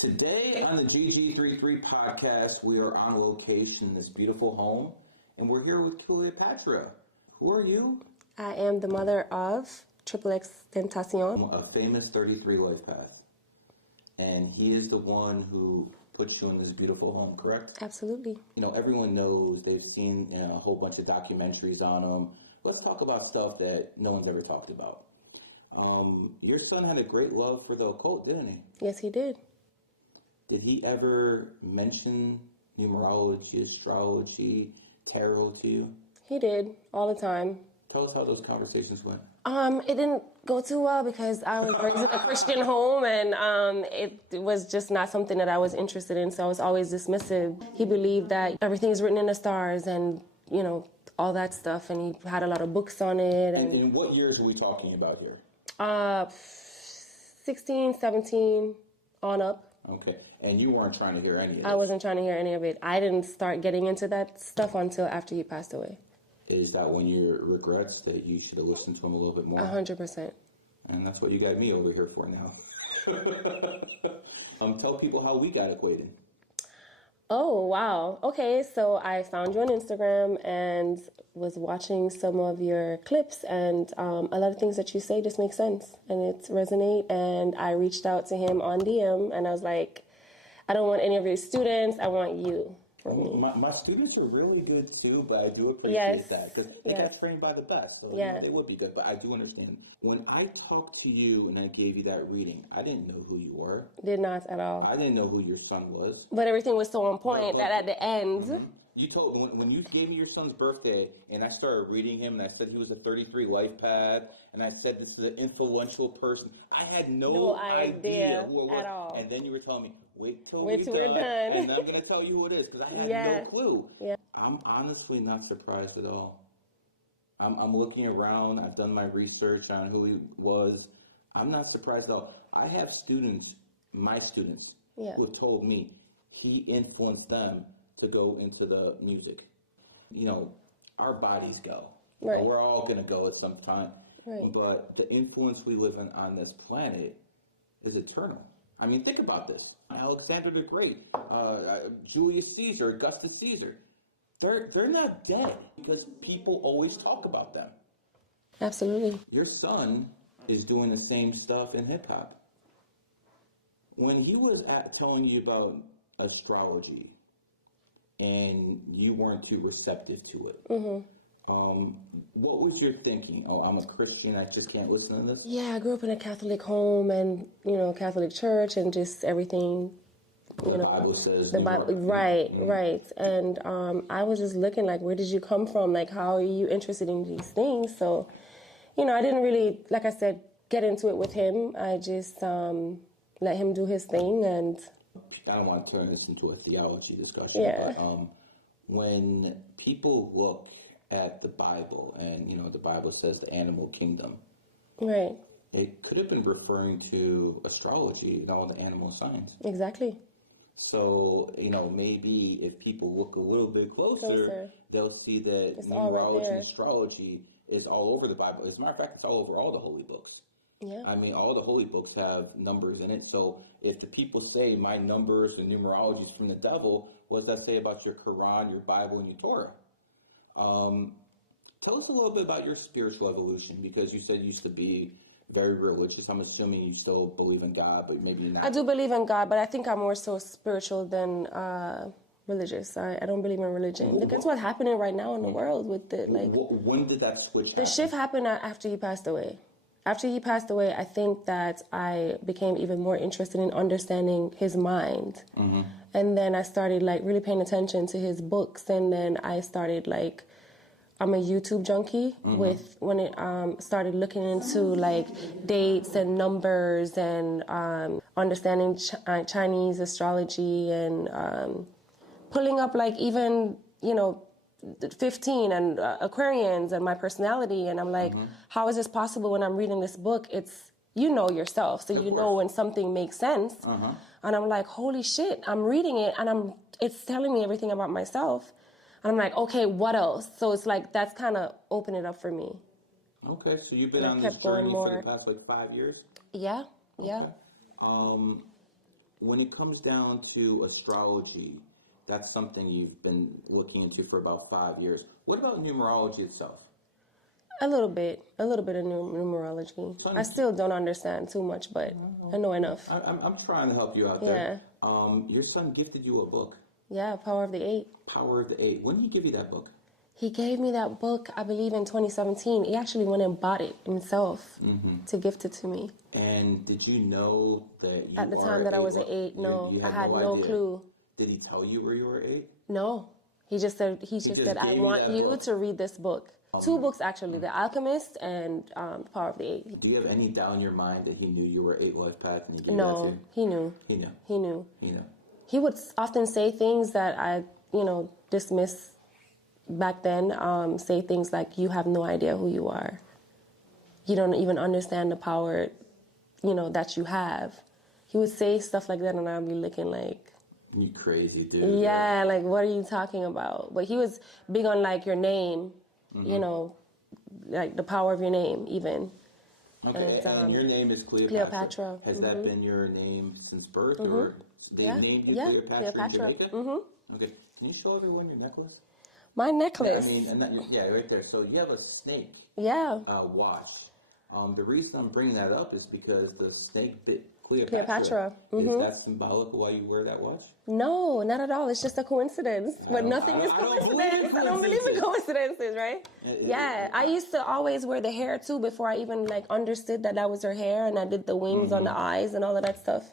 Today on the GG33 podcast, we are on location in this beautiful home, and we're here with Cleopatra. Who are you? I am the mother of Triple X Tentacion. A famous 33 life path. And he is the one who puts you in this beautiful home, correct? Absolutely. You know, everyone knows, they've seen a whole bunch of documentaries on him. Let's talk about stuff that no one's ever talked about. Your son had a great love for the occult, didn't he? Yes, he did. Did he ever mention numerology, astrology, tarot to you? He did, all the time. Tell us how those conversations went. It didn't go too well because I was raised in a Christian home, and it was just not something that I was interested in, so I was always dismissive. He believed that everything's written in the stars and, you know, all that stuff, and he had a lot of books on it. And what years are we talking about here? 16, 17, on up. Okay, and you weren't trying to hear any of it? I wasn't trying to hear any of it. I didn't start getting into that stuff until after he passed away. Is that when your regrets that you should have listened to him a little bit more? 100%. And that's what you got me over here for now. Tell people how we got acquainted. Oh, wow. Okay, so I found you on Instagram and was watching some of your clips, and a lot of things that you say just make sense, and it resonate, and I reached out to him on DM, and I was like, I don't want any of your students, I want you for me. My students are really good too, but I do appreciate that because they got trained by the best, so they would be good. But I do understand. When I talked to you and I gave you that reading, I didn't know who you were. Did not at all. I didn't know who your son was. But everything was so on point that at the end... Mm-hmm. You told when you gave me your son's birthday, and I started reading him, and I said he was a 33 life path, and I said this is an influential person. I had no idea who it was. At all. And then you were telling me, wait till we're done, and I'm going to tell you who it is because I had no clue. Yeah. I'm honestly not surprised at all. I'm looking around. I've done my research on who he was. I'm not surprised at all. I have students, my students, who have told me he influenced them to go into the music. You know, our bodies go. Right. We're all going to go at some time. Right. But the influence we live in on this planet is eternal. I mean, think about this. Alexander the Great, Julius Caesar, Augustus Caesar. They're not dead because people always talk about them. Absolutely. Your son is doing the same stuff in hip-hop. When he was telling you about astrology, and you weren't too receptive to it. What was your thinking? Oh, I'm a Christian, I just can't listen to this? Yeah, I grew up in a Catholic home and, you know, Catholic church and just everything. The Bible says. The Bible, right. And I was just looking like, where did you come from? Like, how are you interested in these things? So, you know, I didn't really, like I said, get into it with him. I just let him do his thing, and... I don't want to turn this into a theology discussion, but when people look at the Bible, and, you know, the Bible says the animal kingdom, right? It could have been referring to astrology and all the animal signs. Exactly. So, you know, maybe if people look a little bit closer. They'll see that it's numerology and astrology is all over the Bible. As a matter of fact, it's all over all the holy books. Yeah. I mean, all the holy books have numbers in it. So if the people say my numbers and numerology is from the devil, what does that say about your Quran, your Bible, and your Torah? Tell us a little bit about your spiritual evolution, because you said you used to be very religious. I'm assuming you still believe in God, but maybe not. I do believe in God, but I think I'm more so spiritual than religious. I don't believe in religion. Look at what's happening right now in the world with the When did that switch happen? The shift happened after he passed away. After he passed away, I think that I became even more interested in understanding his mind. And then I started like really paying attention to his books. And then I started like, I'm a YouTube junkie when it started looking into like dates and numbers and understanding Chinese astrology and pulling up like even, you know, 15 and Aquarians and my personality, and I'm like, how is this possible when I'm reading this book? It's, you know yourself, so you know when something makes sense. And I'm like, holy shit, I'm reading it and it's telling me everything about myself. And I'm like, okay, what else? So it's like, that's kind of opened it up for me. Okay, so you've been on this journey for the past like 5 years? Yeah, yeah. Okay. when it comes down to astrology, that's something you've been looking into for about 5 years. What about numerology itself? A little bit of numerology. I still don't understand too much, but I know enough. I'm trying to help you out there. Your son gifted you a book. Yeah, Power of the Eight. Power of the Eight. When did he give you that book? He gave me that book, I believe, in 2017. He actually went and bought it himself to gift it to me. And did you know that you at the time that I was an 8? No, I had no clue. Did he tell you where you were 8? No, he just said I want you to read this book. 2 books actually, The Alchemist and Power of the Eight. Do you have any doubt in your mind that he knew you were 8 life path and he gave you that No, he knew. He knew. He knew. He knew. He would often say things that I, dismiss back then. Say things like, "You have no idea who you are. You don't even understand the power, that you have." He would say stuff like that, and I'd be looking like, "You crazy dude." Yeah, like, what are you talking about? But he was big on, like, your name, like the power of your name, even. Okay, and your name is Cleopatra. Has that been your name since birth, or they named you Cleopatra in Jamaica? Okay, can you show everyone your necklace? My necklace. I mean, right there. So you have a snake. Yeah. Watch. The reason I'm bringing that up is because the snake bit Cleopatra. Mm-hmm. Is that symbolic of why you wear that watch? No, not at all. It's just a coincidence. But nothing is coincidence. I don't believe in coincidences, right? Yeah. I used to always wear the hair too before I even understood that was her hair, and I did the wings on the eyes and all of that stuff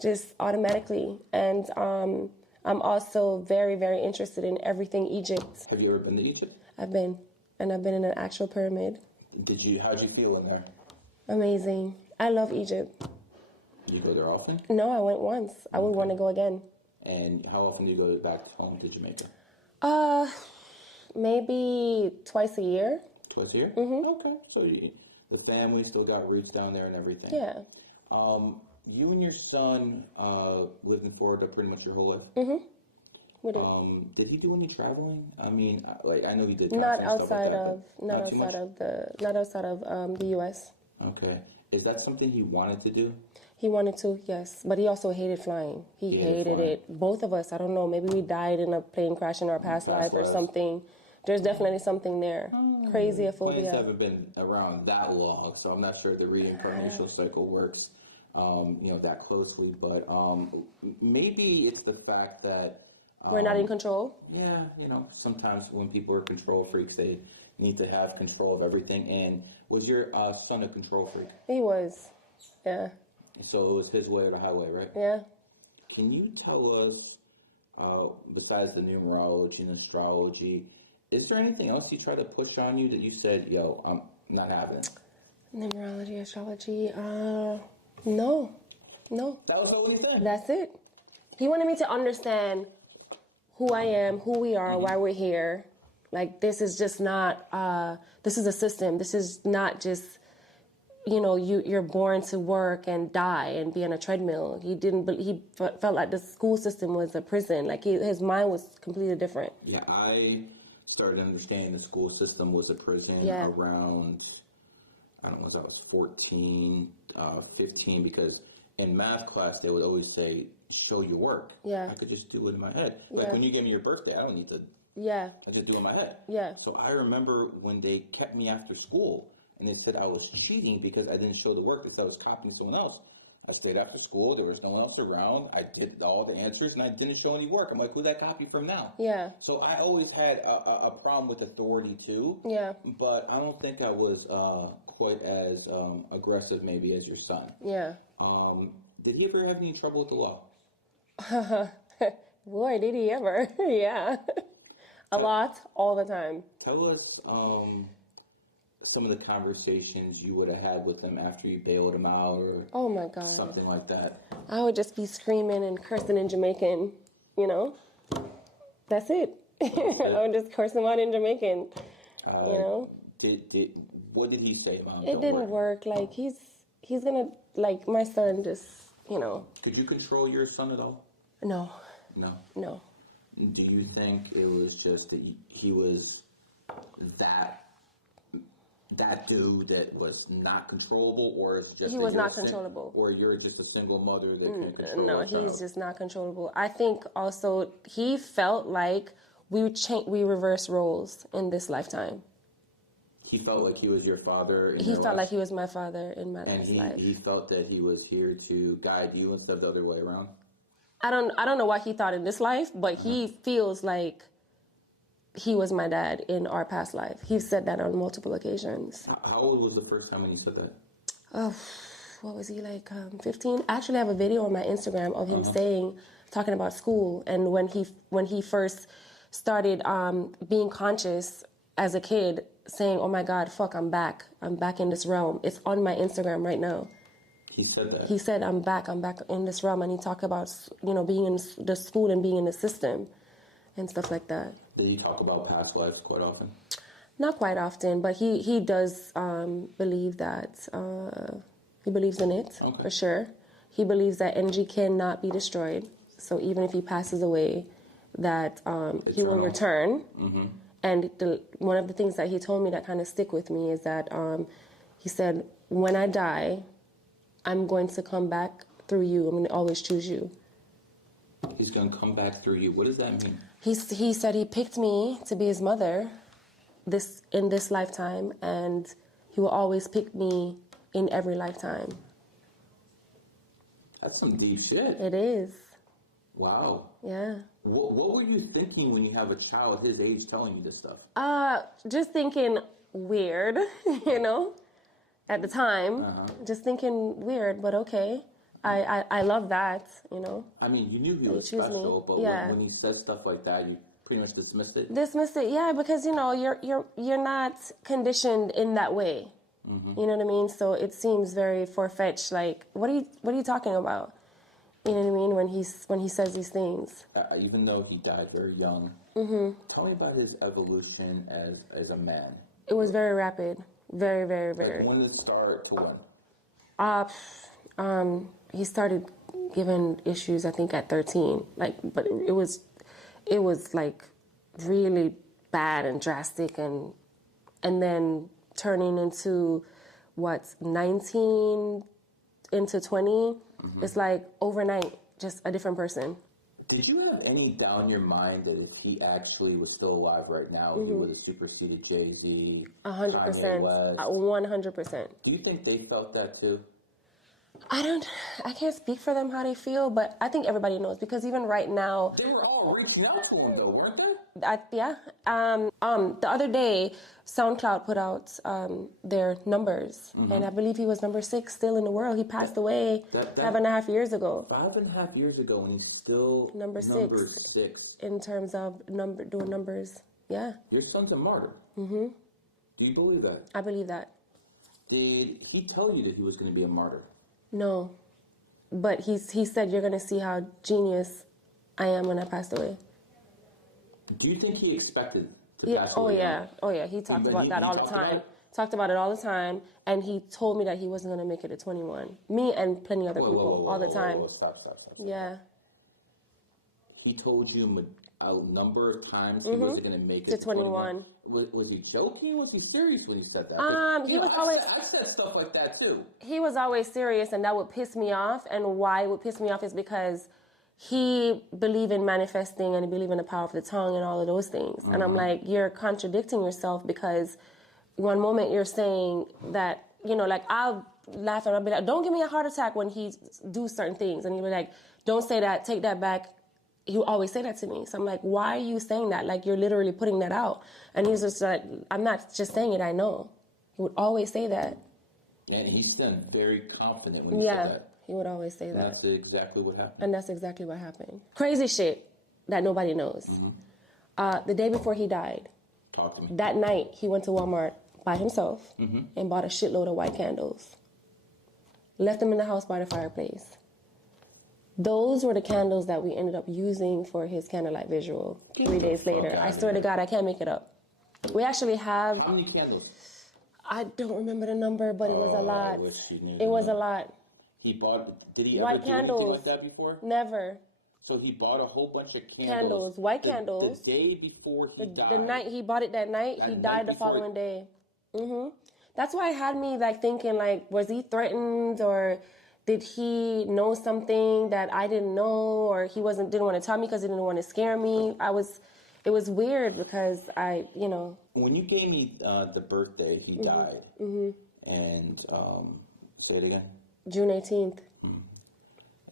just automatically. And I'm also very, very interested in everything Egypt. Have you ever been to Egypt? I've been. And I've been in an actual pyramid. How'd you feel in there? Amazing. I love Egypt. You go there often? No, I went once. I would want to go again. And how often do you go back home to Jamaica? Maybe twice a year. Twice a year? Mm-hmm. Okay. So the family still got roots down there and everything. Yeah. You and your son lived in Florida pretty much your whole life? Mm-hmm. We did. Did he do any traveling? I mean, I know he did. Not outside of the U.S. Okay. Is that something he wanted to do? He wanted to, yes. But he also hated flying. He hated it. Both of us, I don't know, maybe we died in a plane crash in our past life or something. There's definitely something there. Crazy phobia. Planes haven't been around that long, so I'm not sure the reincarnational cycle works, that closely. But maybe it's the fact that we're not in control. Yeah, sometimes when people are control freaks, they need to have control of everything. And was your son a control freak? He was, yeah. So it was his way or the highway, right? Yeah. Can you tell us, besides the numerology and astrology, is there anything else he tried to push on you that you said, "Yo, I'm not having it"? Numerology, astrology, no. That was what he said. That's it. He wanted me to understand who I am, who we are, why we're here. Like, this is just not, this is a system. This is not just, you're born to work and die and be on a treadmill. He felt like the school system was a prison. Like, his mind was completely different. Yeah, I started understanding the school system was a prison around, I don't know, I was 14, 15, because in math class, they would always say, "Show your work." Yeah. I could just do it in my head. Like, when you give me your birthday, I don't need to. Yeah. I just do it in my head. Yeah. So I remember when they kept me after school, and they said I was cheating because I didn't show the work. They said I was copying someone else. I stayed after school. There was no one else around. I did all the answers, and I didn't show any work. I'm like, who's that copy from now? Yeah. So I always had a problem with authority, too. Yeah. But I don't think I was quite as aggressive, maybe, as your son. Yeah. Did he ever have any trouble with the law? Boy, did he ever. Yeah. A lot, all the time. Tell us some of the conversations you would have had with him after you bailed him out, or oh my God, something like that. I would just be screaming and cursing in Jamaican, That's it. I would just curse him out in Jamaican, What did he say about it? Didn't work. Like, he's gonna, like, my son just, Could you control your son at all? No. No. Do you think it was just that he was that that dude that was not controllable, or is just he was not controllable, or you're just a single mother that can control? No, he's just not controllable. I think also he felt like we reversed roles in this lifetime. He felt like he was your father. He felt like he was my father in my last life. And he felt that he was here to guide you instead of the other way around. I don't know what he thought in this life, but he feels like he was my dad in our past life. He said that on multiple occasions. How old was the first time when you said that? Oh, what was he, like 15? I actually have a video on my Instagram of him talking about school, and when he first started being conscious as a kid, saying, "Oh my God, fuck, I'm back in this realm." It's on my Instagram right now. He said that. He said, I'm back in this realm," and he talked about, being in the school and being in the system and stuff like that. Did he talk about past lives quite often? Not quite often, but he does believe that, he believes in it, for sure. He believes that energy cannot be destroyed. So even if he passes away, that he will return. Mm-hmm. And one of the things that he told me that kind of stick with me is that he said, when I die, I'm going to come back through you. I'm going to always choose you. He's going to come back through you. What does that mean? He said he picked me to be his mother in this lifetime, and he will always pick me in every lifetime. That's some deep shit. It is. Wow. Yeah. What were you thinking when you have a child his age telling you this stuff? Just thinking weird, at the time. Just thinking weird, but okay. I love that, I mean, you knew he was special, but when he said stuff like that, you pretty much dismissed it? Dismissed it, yeah, because, you're not conditioned in that way. Mm-hmm. You know what I mean? So it seems very far-fetched, like, what are you talking about? You know what I mean? When he says these things. Even though he died very young, tell me about his evolution as a man. It was very rapid. Very, very, very. Like when did it start to when? He started giving issues, I think, at 13. But it was like really bad and drastic, and then turning into 19 into 20. It's like overnight, just a different person. Did you have any doubt in your mind that if he actually was still alive right now, he would have superseded Jay-Z, 100%, 100%. Do you think they felt that too? I can't speak for them how they feel, but I think everybody knows, because even right now, they were all reaching out to him though, weren't they? Yeah. The other day, SoundCloud put out their numbers, and I believe he was number 6 still in the world. He passed away 5.5 years ago. 5.5 years ago, and he's still number 6 in terms of doing numbers. Yeah. Your son's a martyr. Mm-hmm. Do you believe that? I believe that. Did he tell you that he was going to be a martyr? No, but he said, you're going to see how genius I am when I passed away. Do you think he expected to pass away? Oh yeah. He talked about that all the time. Talked about it all the time, and he told me that he wasn't going to make it at 21. Me and plenty other people all the time. Stop. Yeah. He told you a number of times he wasn't going to make it to 21. Was he joking? Was he serious when he said that? He was always. I said stuff like that too. He was always serious, and that would piss me off. And why it would piss me off is because he believed in manifesting and he believed in the power of the tongue and all of those things. And I'm like, you're contradicting yourself, because one moment you're saying that, like, I'll laugh and I'll be like, don't give me a heart attack when he do certain things. And he'll be like, don't say that, take that back. He would always say that to me. So I'm like, why are you saying that? Like, you're literally putting that out. And he's just like, I'm not just saying it, I know. He would always say that. And he's then very confident when he said that. He would always say that. That's exactly what happened. And that's exactly what happened. Crazy shit that nobody knows. The day before he died, talk to me. That night, he went to Walmart by himself and bought a shitload of white candles. Left them in the house by the fireplace. Those were the candles that we ended up using for his candlelight visual 3 days later. I swear to God, I can't make it up. We actually have... How many candles? I don't remember the number, but it was a lot. It was a lot. He bought... Did he white ever candles. do anything like that before? Never. So he bought a whole bunch of candles. White candles. The day before he died. The night he bought it that night, he died the following day. That's why it had me like thinking like, was he threatened or did he know something that I didn't know, or he didn't want to tell me because he didn't want to scare me? It was weird because When you gave me the birthday, he died. Mm-hmm. And say it again. June 18th.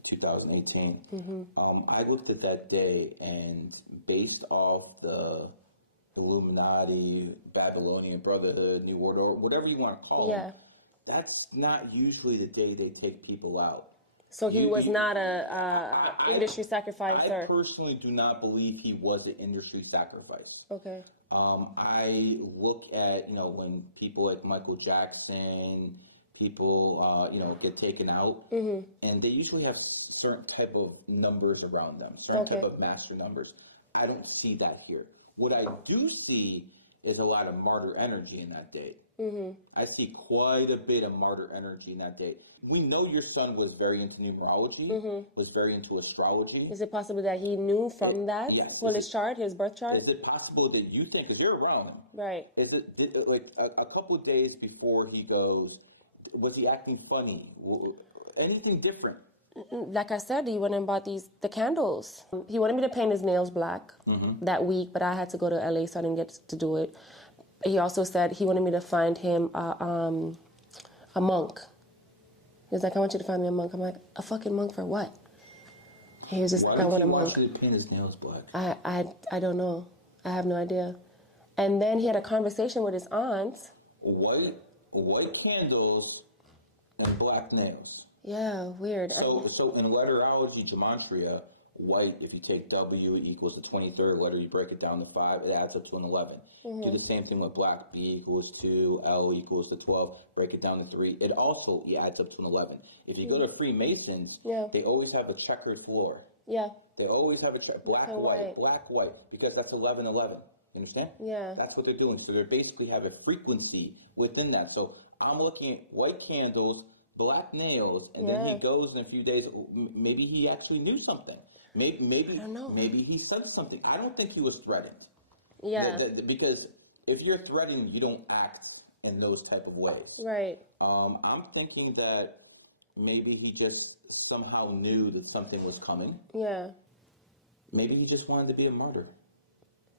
2018. Mm-hmm. I looked at that day, and based off the Illuminati, Babylonian Brotherhood, New World Order, whatever you want to call them, that's not usually the day they take people out. So he was not a industry sacrifice? I personally do not believe he was an industry sacrifice. Okay. I look at, when people like Michael Jackson, people, get taken out, and they usually have certain type of numbers around them, certain type of master numbers. I don't see that here. What I do see is a lot of martyr energy in that date. Mm-hmm. I see quite a bit of martyr energy in that date. We know your son was very into numerology, was very into astrology. Is it possible that he knew from that? Yes. Well, his chart, his birth chart? Is it possible that you think, because you're around him, right? Like a couple of days before he goes, was he acting funny? Anything different? Like I said, he went and bought the candles. He wanted me to paint his nails black that week, but I had to go to LA, so I didn't get to do it. He also said he wanted me to find him a monk. He was like, I want you to find me a monk. I'm like, a fucking monk for what? He was just like, I want a monk. Why would he paint his nails black? I don't know. I have no idea. And then he had a conversation with his aunt. White candles and black nails. Yeah, weird. So in letterology, gematria, white, if you take W equals the 23rd letter, you break it down to 5, it adds up to an 11. Do the same thing with black, B equals 2, L equals to 12, break it down to 3. It also adds up to an 11. If you go to Freemasons, they always have a checkered floor. Yeah. They always have a black, white, because that's 11, 11. You understand? Yeah. That's what they're doing. So they basically have a frequency within that. So I'm looking at white candles, black nails, and then he goes in a few days. Maybe he actually knew something. Maybe I don't know. Maybe he said something. I don't think he was threatened. Yeah. Because if you're threatened, you don't act in those type of ways. Right. I'm thinking that maybe he just somehow knew that something was coming. Yeah. Maybe he just wanted to be a martyr.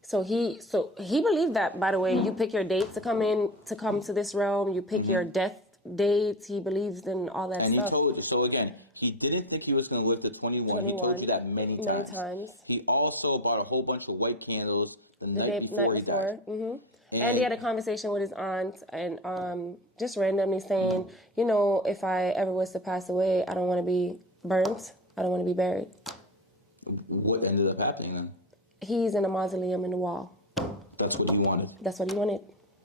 So he believed that, by the way. You pick your dates to come to this realm. You pick your death dates. He believes in all that stuff. And he told you. So again, he didn't think he was going to live to 21. He told you that many times. He also bought a whole bunch of white candles the night before he died. Mm-hmm. And he had a conversation with his aunt, and just randomly saying, if I ever was to pass away, I don't want to be burnt. I don't want to be buried. What ended up happening then? He's in a mausoleum in the wall. That's what he wanted. That's what he wanted.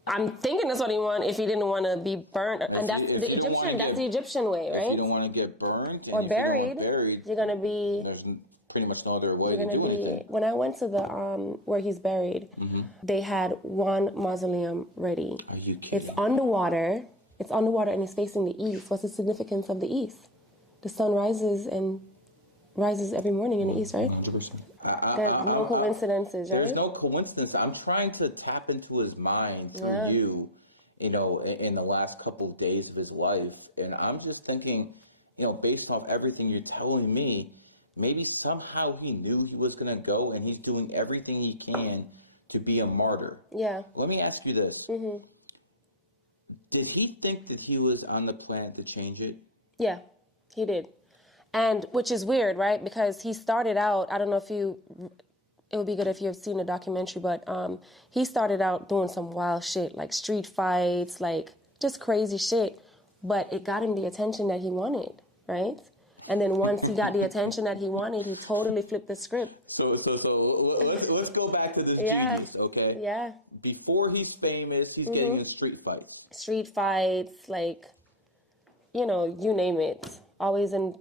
I'm thinking that's what he wanted if he didn't want to be burnt. And that's the Egyptian way, right? If you don't want to get burned or buried, you're going to be... There's pretty much no other way to do anything. When I went to the where he's buried, they had one mausoleum ready. Are you kidding? It's underwater. It's underwater and it's facing the east. What's the significance of the east? The sun rises every morning in the east, right? 100%. There's no coincidences, right? There's no coincidence. I'm trying to tap into his mind through you, in the last couple of days of his life. And I'm just thinking, based off everything you're telling me, maybe somehow he knew he was going to go and he's doing everything he can to be a martyr. Yeah. Let me ask you this. Mm-hmm. Did he think that he was on the planet to change it? Yeah, he did. And which is weird, right? Because he started out, I don't know if it would be good if you have seen the documentary, but he started out doing some wild shit, like street fights, like just crazy shit. But it got him the attention that he wanted, right? And then once he got the attention that he wanted, he totally flipped the script. So let's go back to this genius, okay? Yeah. Before he's famous, he's getting in street fights. Street fights, like, you name it. Always in,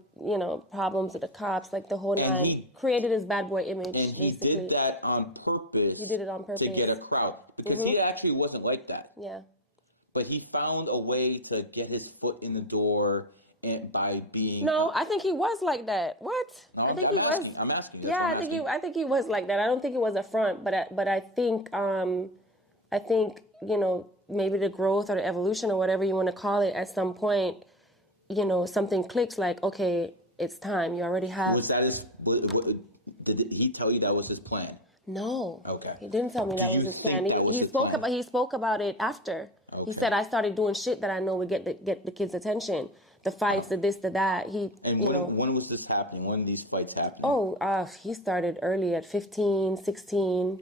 problems with the cops, like the whole nine. He created his bad boy image, and he basically. did that on purpose. He did it on purpose. To get a crowd. Because he actually wasn't like that. Yeah. But he found a way to get his foot in the door and by being... No, I think he was like that. What? No, I think he was... I'm asking. Yeah, I think he was like that. I don't think it was a front, but I think, maybe the growth or the evolution or whatever you want to call it, at some point, you know, something clicks like, okay, it's time. You already have. Was that his? Did he tell you that was his plan? No. Okay. He didn't tell me that was his plan. He spoke about it after. Okay. He said, I started doing shit that I know would get the kids' attention. The fights, the this, the that. When was this happening? When these fights happening? Oh, he started early at 15, 16,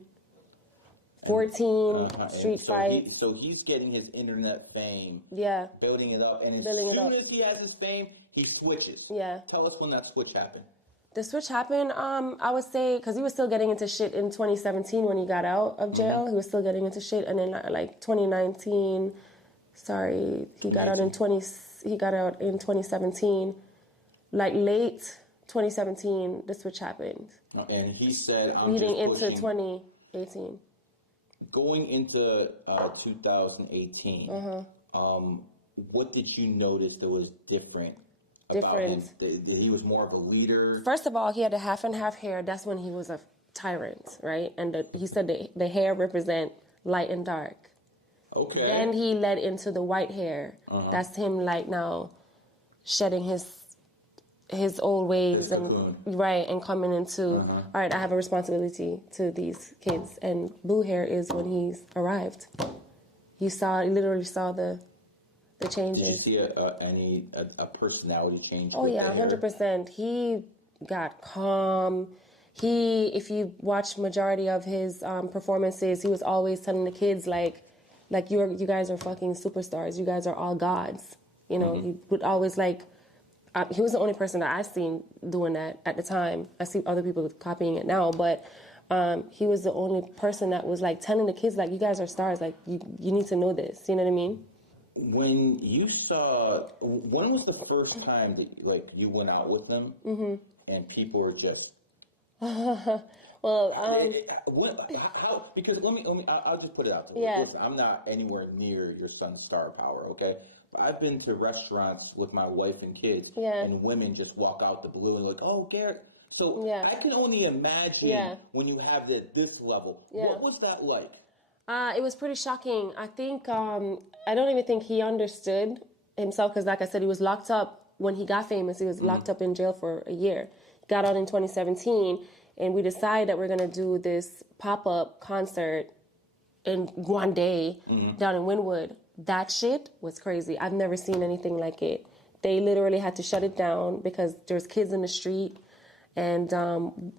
14, street fights. So he's getting his internet fame. Yeah. Building it up. And as soon as he has his fame, he switches. Yeah. Tell us when that switch happened. The switch happened, I would say, because he was still getting into shit in 2017 when he got out of jail. Mm-hmm. He was still getting into shit. And then, like, 2019, he got out in 2017. Like, late 2017, the switch happened. And he said, leading into 2018. Going into 2018, what did you notice that was different? About him? He was more of a leader. First of all, he had a half and half hair. That's when he was a tyrant, right? And he said the hair represent light and dark. Okay. Then he led into the white hair. That's him, like, now shedding his old ways and coming into all right, I have a responsibility to these kids. And blue hair is when he's arrived. He literally saw the changes. Did you see a personality change? Oh yeah, 100%. He got calm. If you watch majority of his performances, he was always telling the kids like you guys are fucking superstars. You guys are all gods. You know, he would always he was the only person that I've seen doing that at the time. I see other people copying it now, but he was the only person that was like telling the kids like, you guys are stars. Like you need to know this. You know what I mean? When was the first time that you went out with them and people were just well, how? Because I'll just put it out there. Yeah. Listen, I'm not anywhere near your son's star power, okay? But I've been to restaurants with my wife and kids, and women just walk out the blue and like, oh, Garrett. So I can only imagine when you have this level. What was that like? It was pretty shocking. I think, I don't even think he understood himself because, like I said, he was locked up when he got famous. He was locked up in jail for a year. He got out in 2017, and we decided that we're going to do this pop-up concert in Guandé down in Wynwood. That shit was crazy. I've never seen anything like it. They literally had to shut it down because there's kids in the street, and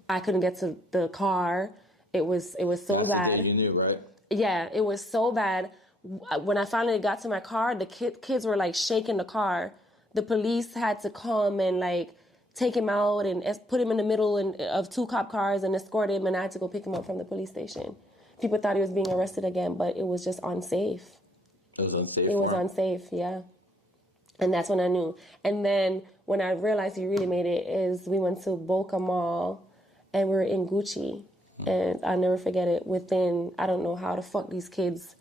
I couldn't get to the car. It was so bad. The day you knew, right? Yeah, it was so bad. When I finally got to my car, the kids were like shaking the car. The police had to come and like take him out and put him in the middle of two cop cars and escort him, and I had to go pick him up from the police station. People thought he was being arrested again, but it was just unsafe. It was unsafe? It was unsafe, yeah. And that's when I knew. And then when I realized he really made it is we went to Boca Mall and we were in Gucci. And I'll never forget it. Within, I don't know how the fuck these kids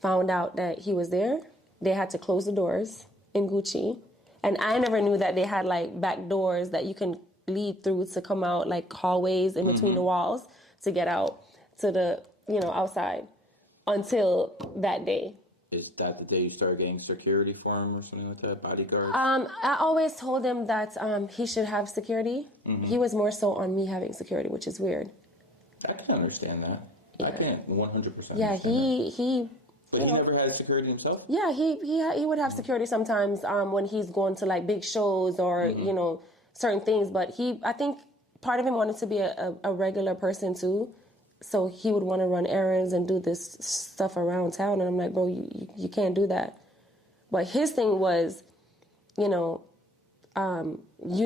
found out that he was there. They had to close the doors in Gucci. And I never knew that they had like back doors that you can lead through to come out, like hallways in between the walls to get out to the, outside until that day. Is that the day you started getting security for him or something like that, bodyguard? I always told him that he should have security. He was more so on me having security, which is weird. I can understand that. Yeah. I can't 100%. Yeah, he. But he never had security himself. Yeah, he would have security sometimes when he's going to like big shows or certain things. But I think part of him wanted to be a regular person too, so he would want to run errands and do this stuff around town. And I'm like, bro, you can't do that. But his thing was, you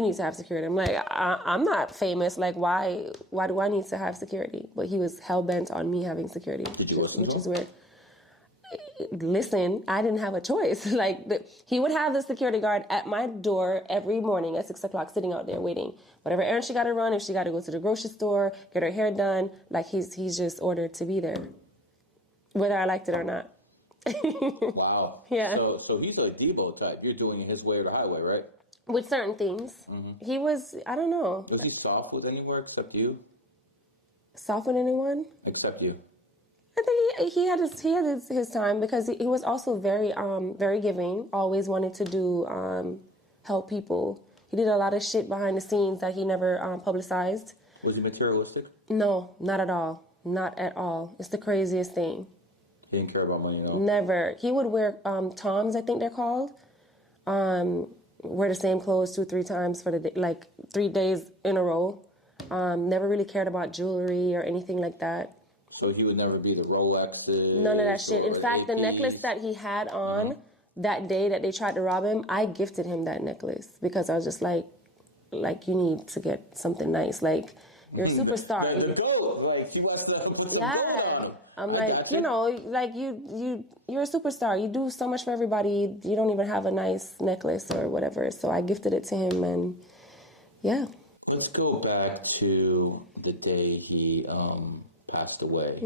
need to have security. I'm like, I'm not famous. Like, why do I need to have security? But he was hell-bent on me having security. Did you listen to him? Which is weird. Listen, I didn't have a choice. He would have the security guard at my door every morning at 6 o'clock sitting out there waiting. Whatever errand she got to run, if she got to go to the grocery store, get her hair done, like he's just ordered to be there, whether I liked it or not. Wow. Yeah. So he's a Debo type. You're doing it his way or the highway, right? With certain things. He was, I don't know. Was he soft with anywhere except you? Soft with anyone? Except you. I think he had his time because he was also very giving. Always wanted to do help people. He did a lot of shit behind the scenes that he never publicized. Was he materialistic? No, not at all. Not at all. It's the craziest thing. He didn't care about money at all? Never. He would wear toms, I think they're called. Wear the same clothes 2-3 times for the day, like 3 days in a row. Never really cared about jewelry or anything like that. So he would never be the Rolexes? None of that shit. In fact, the necklace that he had on that day that they tried to rob him, I gifted him that necklace because I was just like you need to get something nice. Like, you're a superstar. There you go. Like, she wants to put some gold on. I'm like, you know, like you're a superstar. You do so much for everybody. You don't even have a nice necklace or whatever. So I gifted it to him, and yeah. Let's go back to the day he passed away.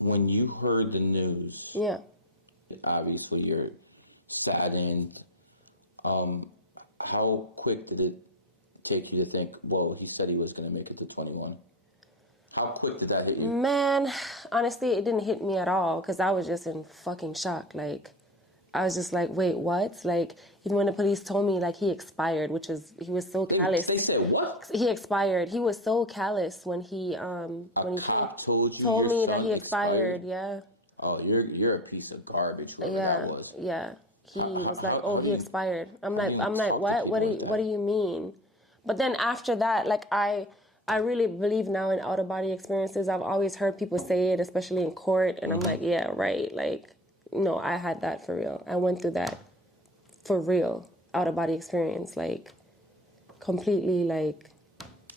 When you heard the news, yeah, obviously you're saddened. How quick did it take you to think, well, he said he was going to make it to 21? How quick did that hit you? Man, honestly, it didn't hit me at all because I was just in fucking shock. Like, I was just like, wait, what? Like, even when the police told me, like, he expired, he was so callous. They said what? He expired. He was so callous when he told me that he expired. Yeah. Oh, you're a piece of garbage. Whoever that was. Yeah. He was like, oh, he expired. I'm like, what? What do you mean? But then after that, like, I really believe now in out-of-body experiences. I've always heard people say it, especially in court, and I'm like, yeah, right. Like, no, I had that for real. I went through that for real, out-of-body experience, like, completely, like,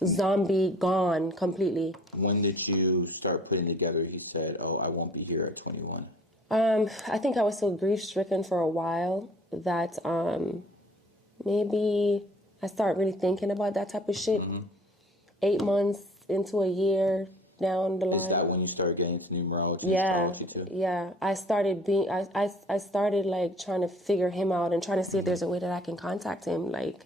zombie gone completely. When did you start putting together, he said, oh, I won't be here at 21? I think I was so grief-stricken for a while that maybe I started really thinking about that type of shit 8 months into a year down the line. Is that when you started getting into numerology? Yeah, Astrology too? yeah. I started like trying to figure him out and trying to see if there's a way that I can contact him. Like,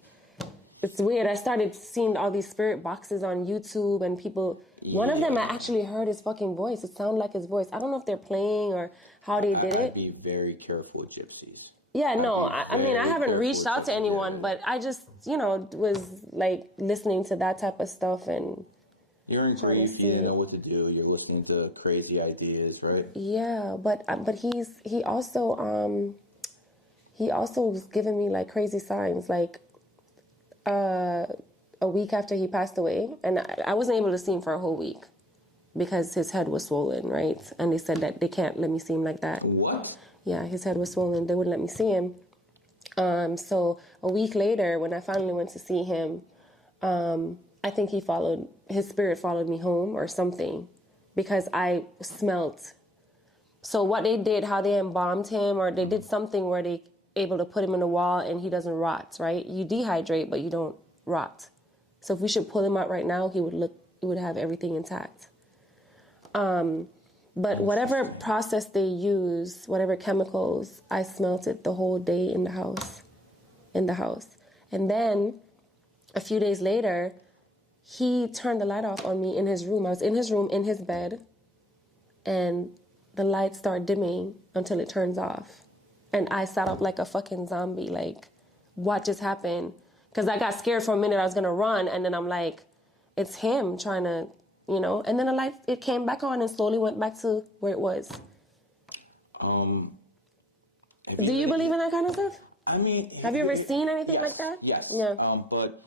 it's weird. I started seeing all these spirit boxes on YouTube and people. Yeah. One of them, I actually heard his fucking voice. It sounded like his voice. I don't know if they're playing or how they did it. I'd be very careful with gypsies. Yeah, no, I mean, I haven't reached out to anyone, but I just, was like listening to that type of stuff and. You're in grief. You didn't know what to do. You're listening to crazy ideas, right? Yeah, but he also was giving me like crazy signs, like a week after he passed away, and I wasn't able to see him for a whole week because his head was swollen, right? And they said that they can't let me see him like that. What? Yeah, his head was swollen. They wouldn't let me see him. So a week later, when I finally went to see him, I think his spirit followed me home or something because I smelt. So what they did, how they embalmed him, or they did something where they able to put him in a wall and he doesn't rot, right? You dehydrate, but you don't rot. So if we should pull him out right now, he would have everything intact. But whatever process they use, whatever chemicals, I smelt it the whole day in the house. And then a few days later, he turned the light off on me in his room. I was in his room, in his bed, and the lights start dimming until it turns off. And I sat up like a fucking zombie, like, what just happened? Because I got scared for a minute. I was going to run, and then I'm like, it's him trying to, And then the light, it came back on and slowly went back to where it was. Do you believe in that kind of stuff? I mean... Have you ever seen anything like that? Yes. Yeah. But...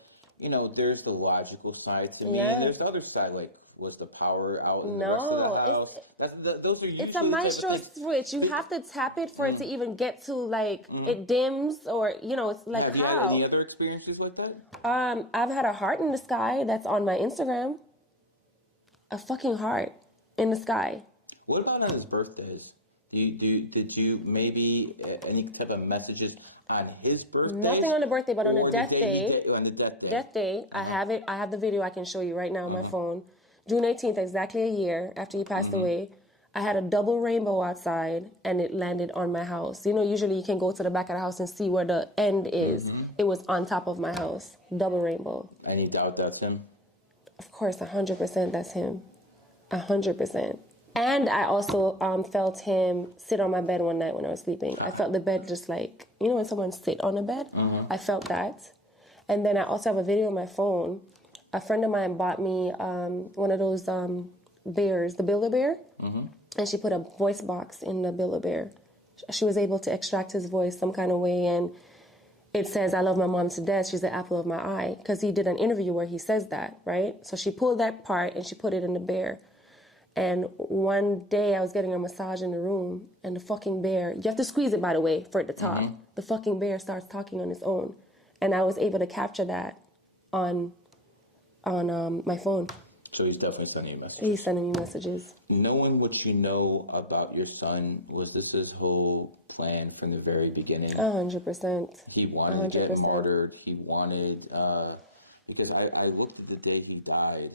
there's the logical side to me, Yeah. and there's the other side, like, was the power out in the rest of the house? Those are usually... It's a maestro switch. You have to tap it for it to even get to, like, it dims or, it's like, Have how? you had any other experiences like that? I've had a heart in the sky that's on my Instagram. A fucking heart in the sky. What about on his birthdays? Did you maybe any type of messages on his birthday? Nothing on the birthday, but on the death day. On the death day. Death day. I have it. I have the video I can show you right now on my phone. June 18th, exactly a year after he passed away. I had a double rainbow outside, and it landed on my house. Usually you can go to the back of the house and see where the end is. It was on top of my house. Double rainbow. Any doubt that's him? Of course, 100% that's him. 100%. And I also felt him sit on my bed one night when I was sleeping. I felt the bed just like, you know when someone sit on a bed? I felt that. And then I also have a video on my phone. A friend of mine bought me one of those bears, the Build-A-Bear. And she put a voice box in the Build-A-Bear. She was able to extract his voice some kind of way. And it says, I love my mom to death. She's the apple of my eye. Because he did an interview where he says that, right? So she pulled that part and she put it in the bear. And one day I was getting a massage in the room, and the fucking bear, you have to squeeze it, by the way, for it to talk. The fucking bear starts talking on its own. And I was able to capture that on my phone. So he's definitely sending you messages. He's sending me messages. Knowing what you know about your son, was this his whole plan from the very beginning? 100%. He wanted to get martyred. He wanted, because I looked at the day he died,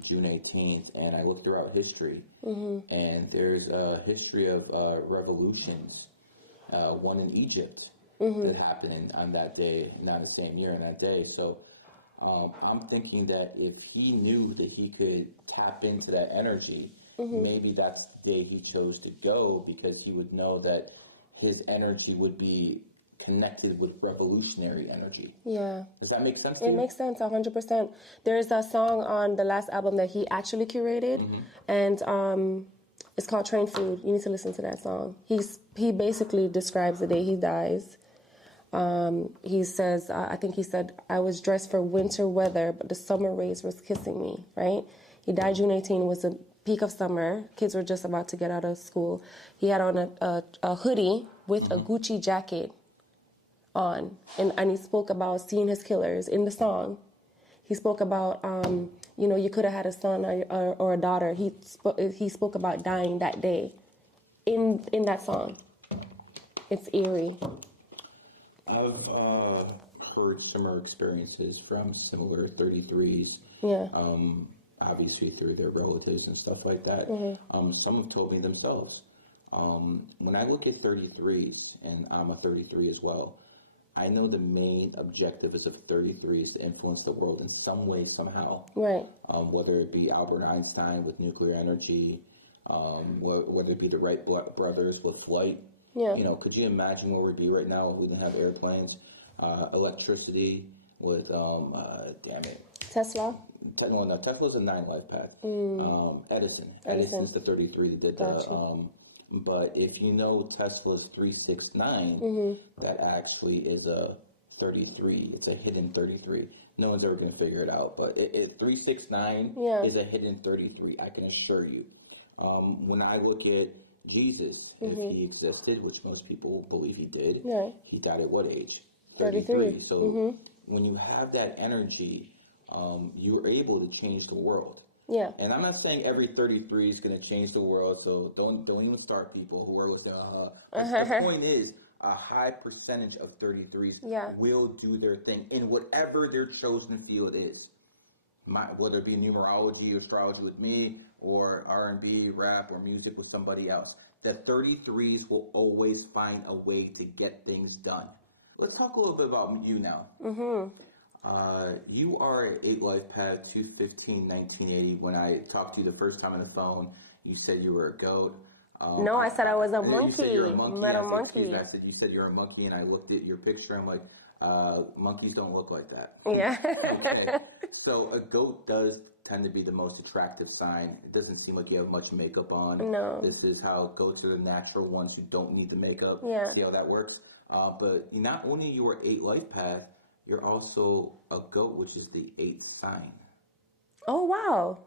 June 18th, and I looked throughout history, and there's a history of revolutions, one in Egypt that happened on that day, not the same year, on that day. So I'm thinking that if he knew that he could tap into that energy, maybe that's the day he chose to go, because he would know that his energy would be connected with revolutionary energy. Yeah. Does that make sense to you? It makes sense, 100%. There's a song on the last album that he actually curated, and it's called Train Food. You need to listen to that song. He basically describes the day he dies. He says, I think he said, I was dressed for winter weather, but the summer rays was kissing me, right? He died June 18, was the peak of summer. Kids were just about to get out of school. He had on a hoodie with a Gucci jacket on, and he spoke about seeing his killers in the song. He spoke about, you could have had a son or a daughter. He spoke about dying that day in that song. It's eerie. I've heard similar experiences from similar 33s. Yeah. Obviously through their relatives and stuff like that. Some have told me themselves. When I look at 33s, and I'm a 33 as well, I know the main objective is of 33 is to influence the world in some way, somehow. Right. Whether it be Albert Einstein with nuclear energy, whether it be the Wright brothers with flight. Yeah. Could you imagine where we'd be right now if we didn't have airplanes, electricity with, damn it. Tesla? No, Tesla's a 9 life path. Edison. Edison's the 33 that did that. But if you know Tesla's 369, that actually is a 33. It's a hidden 33. No one's ever going to figure it out. But 369 is a hidden 33, I can assure you. When I look at Jesus, if he existed, which most people believe he did, he died at what age? 33. So when you have that energy, you're able to change the world. Yeah. And I'm not saying every 33 is going to change the world, so don't even start people who are listening. The point is, a high percentage of 33s will do their thing in whatever their chosen field is. Whether it be numerology or astrology with me, or R&B, rap, or music with somebody else. The 33s will always find a way to get things done. Let's talk a little bit about you now. You are 8 life path 2/15/1980. When I talked to you the first time on the phone, you said you were a goat. No, I said I was a monkey. You said you're a monkey. Met a monkey. I said you said you're a monkey, and I looked at your picture. I'm like, monkeys don't look like that. Yeah. Okay. So a goat does tend to be the most attractive sign. It doesn't seem like you have much makeup on. No. This is how goats are the natural ones who don't need the makeup. Yeah. See how that works? But not only you are 8 life path, you're also a goat, which is the 8th sign. Oh, wow.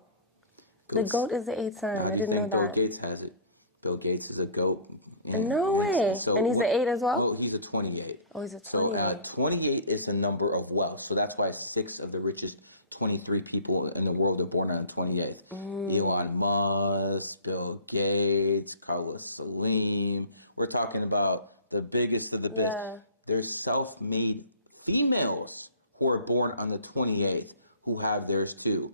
The goat is the 8th sign. I didn't know that. Bill Gates has it. Bill Gates is a goat. No way. So and he's the 8 as well? Well, he's a 28. Oh, he's a 28. So 28 is a number of wealth. So that's why 6 of the richest 23 people in the world are born on the 28th. Elon Musk, Bill Gates, Carlos Slim. We're talking about the biggest of the big. Yeah. There's self-made females who are born on the 28th who have theirs too.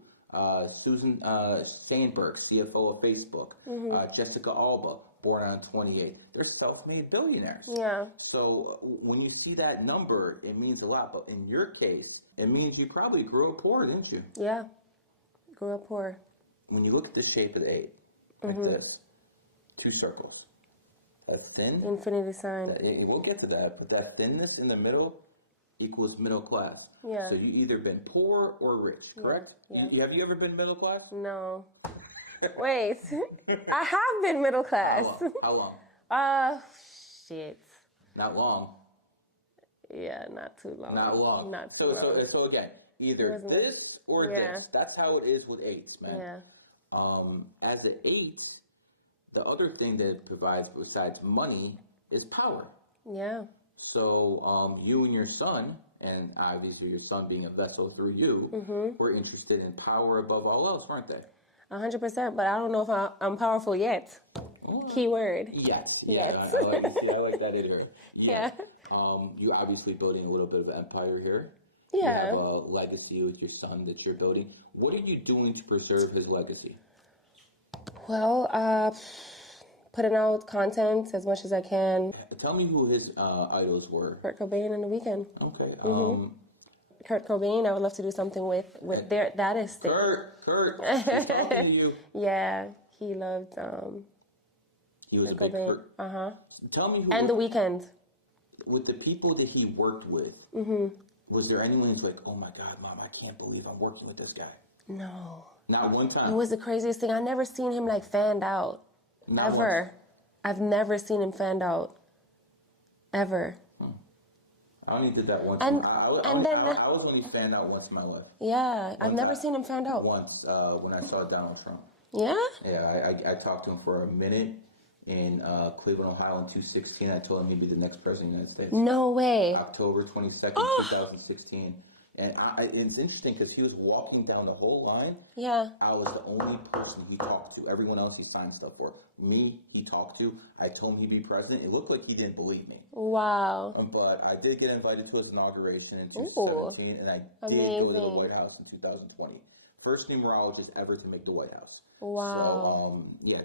Susan Sandberg, CFO of Facebook. Jessica Alba, born on 28. They're self-made billionaires. Yeah. So when you see that number, it means a lot. But in your case, it means you probably grew up poor, didn't you? Yeah. Grew up poor. when you look at the shape of the 8, like this, 2 circles, that's thin. Infinity sign. We'll get to that, but that thinness in the middle equals middle class. Yeah. So you either been poor or rich, correct? Yeah. Have you ever been middle class? No. Wait. I have been middle class. How long? Shit. Not long. Yeah, not too long. Not long. Not too long. So again, either this or this. That's how it is with 8s, man. Yeah. As an 8, the other thing that it provides besides money is power. Yeah. So you and your son, and obviously your son being a vessel through you, were interested in power above all else, weren't they? 100%, but I don't know if I'm powerful yet. Keyword. Yes. Yes. I like that in here. Yeah. You obviously building a little bit of an empire here. Yeah. You have a legacy with your son that you're building. What are you doing to preserve his legacy? Well, putting out content as much as I can. Tell me who his idols were. Kurt Cobain and The Weeknd. Okay. Kurt Cobain, I would love to do something with that estate. Kurt, he's talking to you. Yeah, he loved He was Kurt a big Cobain. Kurt. Tell me who. And The Weeknd. With the people that he worked with, was there anyone who's like, oh my God, Mom, I can't believe I'm working with this guy? No. Not one time. It was the craziest thing. I never seen him like fanned out. Not ever. once. I've never seen him fanned out. Ever. I only did that once. And I was only fanned out once in my life. Yeah, I've never seen him fanned out. Once when I saw Donald Trump. Yeah? Yeah, I talked to him for a minute in Cleveland, Ohio in 2016. I told him he'd be the next president of the United States. No way. October 22nd, 2016. And it's interesting because he was walking down the whole line. Yeah. I was the only person he talked to. Everyone else he signed stuff for. Me, he talked to. I told him he'd be president. It looked like he didn't believe me. Wow. But I did get invited to his inauguration in 2017, and I did go to the White House in 2020. First numerologist ever to make the White House. Wow. So,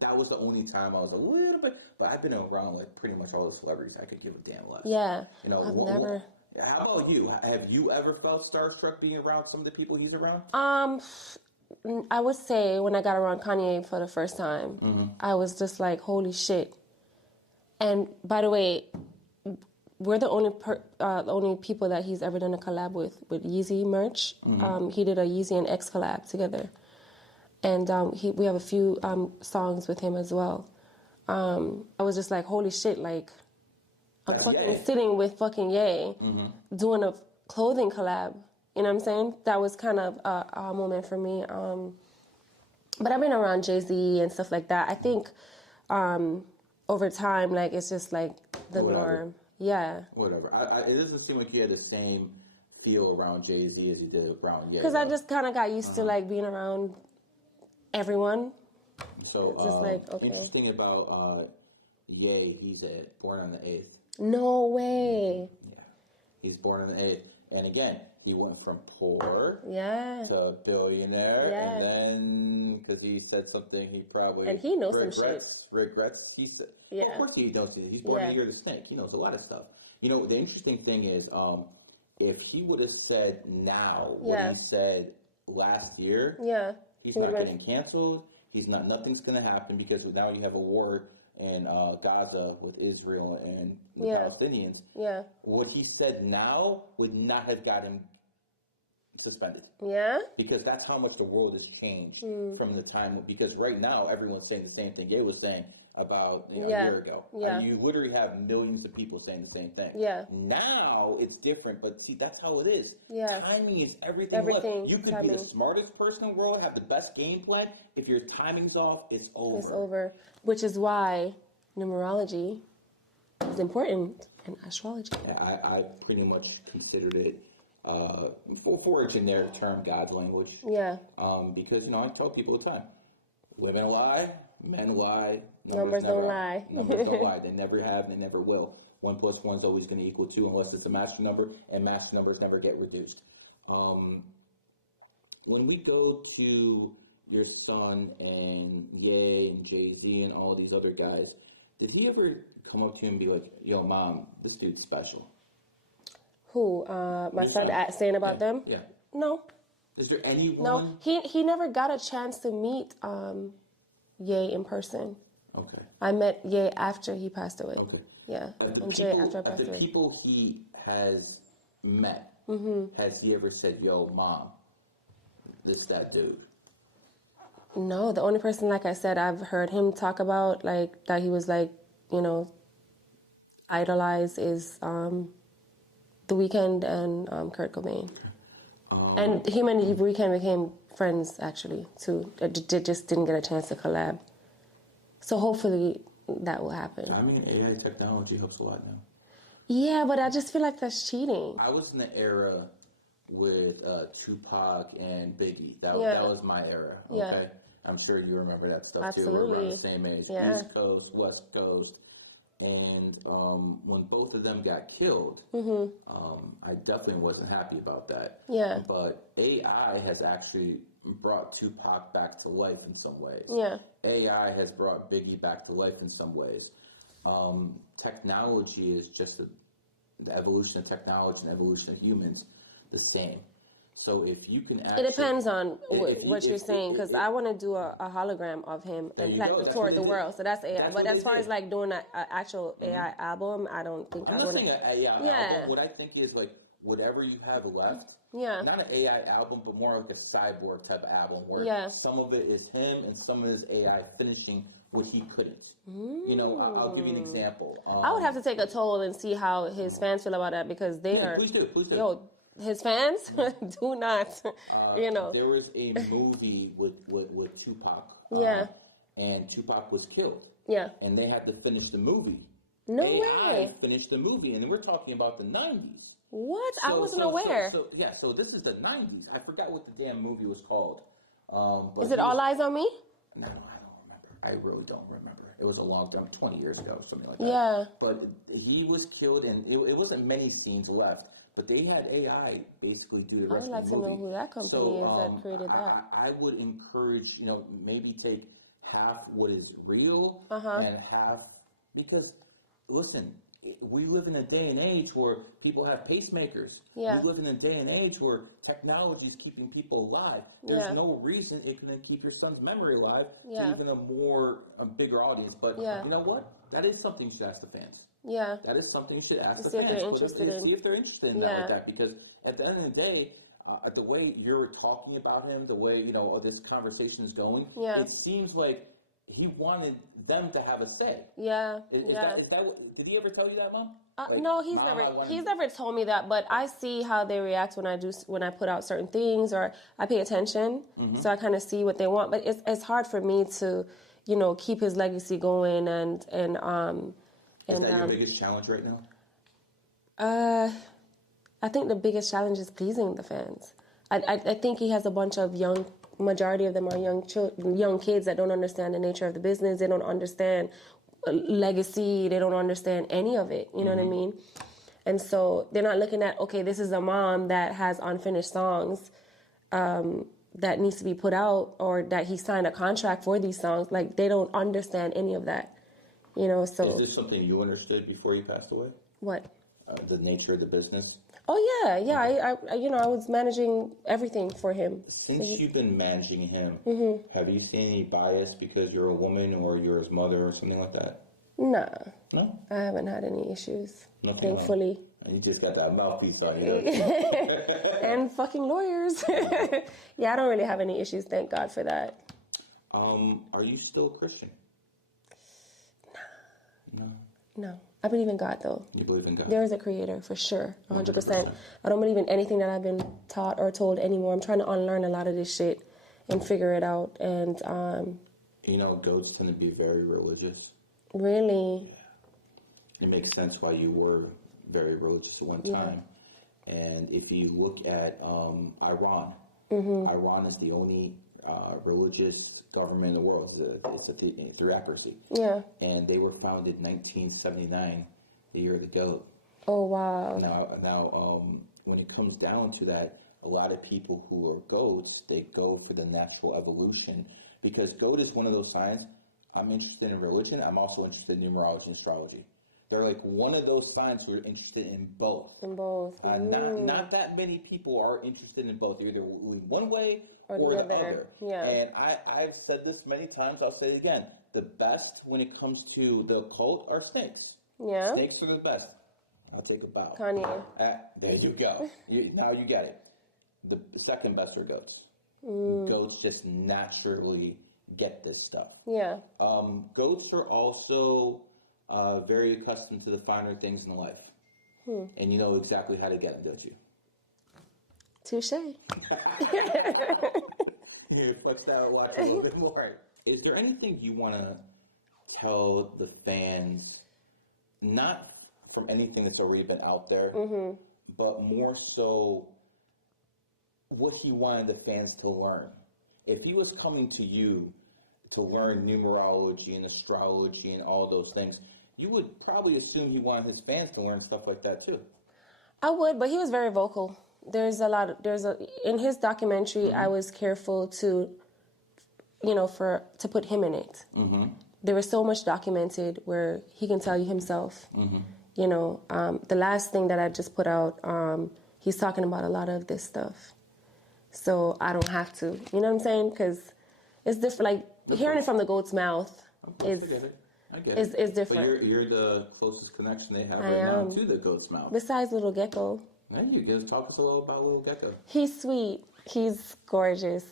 that was the only time I was a little bit, but I've been around like pretty much all the celebrities I could give a damn less. Yeah. You know, I've never. How about you? Have you ever felt starstruck being around some of the people he's around? I would say when I got around Kanye for the first time, I was just like, holy shit. And by the way, we're the only people that he's ever done a collab with Yeezy merch. He did a Yeezy and X collab together. And we have a few songs with him as well. I was just like, holy shit, like, I'm fucking sitting with fucking Ye doing a clothing collab. You know what I'm saying? That was kind of a moment for me. But I've been around Jay-Z and stuff like that. I think over time, like, it's just like the norm. Yeah. Whatever. It doesn't seem like you had the same feel around Jay-Z as you did around Ye. Because I just kind of got used to, like, being around everyone. So, it's just like, okay. Interesting about Ye, he's born on the 8th. No way. Yeah. He's born on the 8th. And again, he went from poor to billionaire. Yeah. And then, because he said something he probably and he knows some shit. Regrets. He said, yeah. Of course he knows. He's born in the year of the snake. He knows a lot of stuff. You know, the interesting thing is, if he would have said now what he said last year, he's not getting canceled. Nothing's going to happen because now you have a war in Gaza with Israel and the Palestinians. Yeah. What he said now would not have got him suspended. Yeah. Because that's how much the world has changed from the time. Because right now everyone's saying the same thing Ye was saying about a year ago. Yeah. You literally have millions of people saying the same thing. Yeah. Now it's different, but see, that's how it is. Yeah. Timing is everything. Everything. You could be the smartest person in the world, have the best game plan. If your timing's off, it's over. It's over. Which is why numerology is important in astrology. Yeah, I pretty much considered it for a generic term, God's language. Yeah. Because, I tell people all the time, women lie, men lie, numbers don't lie. Numbers don't lie. They never have, they never will. 1 + 1 is always going to equal 2 unless it's a master number, and master numbers never get reduced. When we go to your son and Ye and Jay-Z and all these other guys, did he ever come up to you and be like, yo, Mom, this dude's special? Who? My son saying about them? Yeah. No. Is there anyone? No, he never got a chance to meet Ye in person. Okay. I met Ye after he passed away. Okay. Yeah, and Jay after I passed the away. people he has met, has he ever said, "Yo, mom, this that dude"? No, the only person, like I said, I've heard him talk about, like, that he was, like, idolized is The Weeknd and Kurt Cobain. And him and The Weeknd became friends, actually, too. They just didn't get a chance to collab. So hopefully that will happen. I mean, AI technology helps a lot now. Yeah, but I just feel like that's cheating. I was in the era with Tupac and Biggie. That was my era. Okay, Yeah. I'm sure you remember that stuff Absolutely. too. We're around the same age, Yeah. East Coast, West Coast, and when both of them got killed, I definitely wasn't happy about that. Yeah. But AI has actually brought Tupac back to life in some ways. Yeah. AI has brought Biggie back to life in some ways. Technology is just the evolution of technology and evolution of humans, the same. So if you can actually... It depends on what you're saying, because I want to do a hologram of him and toward the world. So that's AI. But as far as like doing an actual AI album, I don't think I'm not saying an AI album. What I think is like whatever you have left. Yeah. Not an AI album, but more like a cyborg type of album where some of it is him and some of it is AI finishing what he couldn't. I'll give you an example. I would have to take a toll and see how his fans feel about that, because they are... Please do. Yo, his fans do not, There was a movie with Tupac. And Tupac was killed. Yeah. And they had to finish the movie. No AI way. finished the movie, and we're talking about the 90s. What? I wasn't aware. So this is the 90s. I forgot what the damn movie was called. Is it All Eyes on Me? No, I don't remember. I really don't remember. It was a long time, 20 years ago, something like that. Yeah. But he was killed, and it wasn't many scenes left. But they had AI basically do the rest of the movie. I would like to know who that company is that created that. I would encourage, maybe take half what is real and half... Because, listen... We live in a day and age where people have pacemakers. Yeah. We live in a day and age where technology is keeping people alive. There's no reason it couldn't keep your son's memory alive to even a bigger audience. But you know what? That is something you should ask the fans. Yeah. That is something you should ask the see fans. If they're interested in. See if they're interested in that like that. Because at the end of the day, the way you're talking about him, the way this conversation is going, it seems like he wanted them to have a say. Yeah. Is that, did he ever tell you that, Mom? No, he's never told me that, but I see how they react when I put out certain things, or I pay attention, so I kind of see what they want. But it's hard for me to, keep his legacy going and is that your biggest challenge right now? I think the biggest challenge is pleasing the fans. I think he has a bunch of majority of them are young kids that don't understand the nature of the business. They don't understand legacy. They don't understand any of it. You know what I mean? And so they're not looking at, okay, this is a mom that has unfinished songs that needs to be put out, or that he signed a contract for these songs. Like, they don't understand any of that. So is this something you understood before you passed away? What? The nature of the business? Oh, yeah. I was managing everything for him. Since you've been managing him, have you seen any bias because you're a woman or you're his mother or something like that? Nah. No? I haven't had any issues. Nothing. Thankfully. And you just got that mouthpiece on you. And fucking lawyers. Yeah, I don't really have any issues. Thank God for that. Are you still a Christian? No. I believe in God, though. You believe in God? There is a creator, for sure, 100%. I don't believe in anything that I've been taught or told anymore. I'm trying to unlearn a lot of this shit and figure it out. And goats tend to be very religious. Really? Yeah. It makes sense why you were very religious at one time. And if you look at Iran, Iran is the only religious government in the world. It's a theocracy. Yeah. And they were founded in 1979, the year of the goat. Oh, wow. Now, when it comes down to that, a lot of people who are goats, they go for the natural evolution, because goat is one of those signs. I'm interested in religion. I'm also interested in numerology and astrology. They're like one of those signs who are interested in both. In both. Not that many people are interested in both, either one way or the other. Yeah. And I've said this many times. I'll say it again. The best when it comes to the occult are snakes. Yeah. Snakes are the best. I'll take a bow. Kanye. There you go. Now you get it. The second best are goats. Goats just naturally get this stuff. Yeah. Goats are also very accustomed to the finer things in life. And you know exactly how to get them, don't you? Touche. You flex out, watch a little bit more. Is there anything you want to tell the fans, not from anything that's already been out there, but more so what he wanted the fans to learn? If he was coming to you to learn numerology and astrology and all those things, you would probably assume he wanted his fans to learn stuff like that too. I would, but he was very vocal. In his documentary, I was careful to put him in it. There was so much documented where he can tell you himself. The last thing that I just put out, he's talking about a lot of this stuff. So I don't have to, you know what I'm saying? Because it's different. Like hearing it from the goat's mouth is different. But you're the closest connection they have right now to the goat's mouth. Besides Little Gecko. There you go. Talk us a little about Little Gecko. He's sweet. He's gorgeous.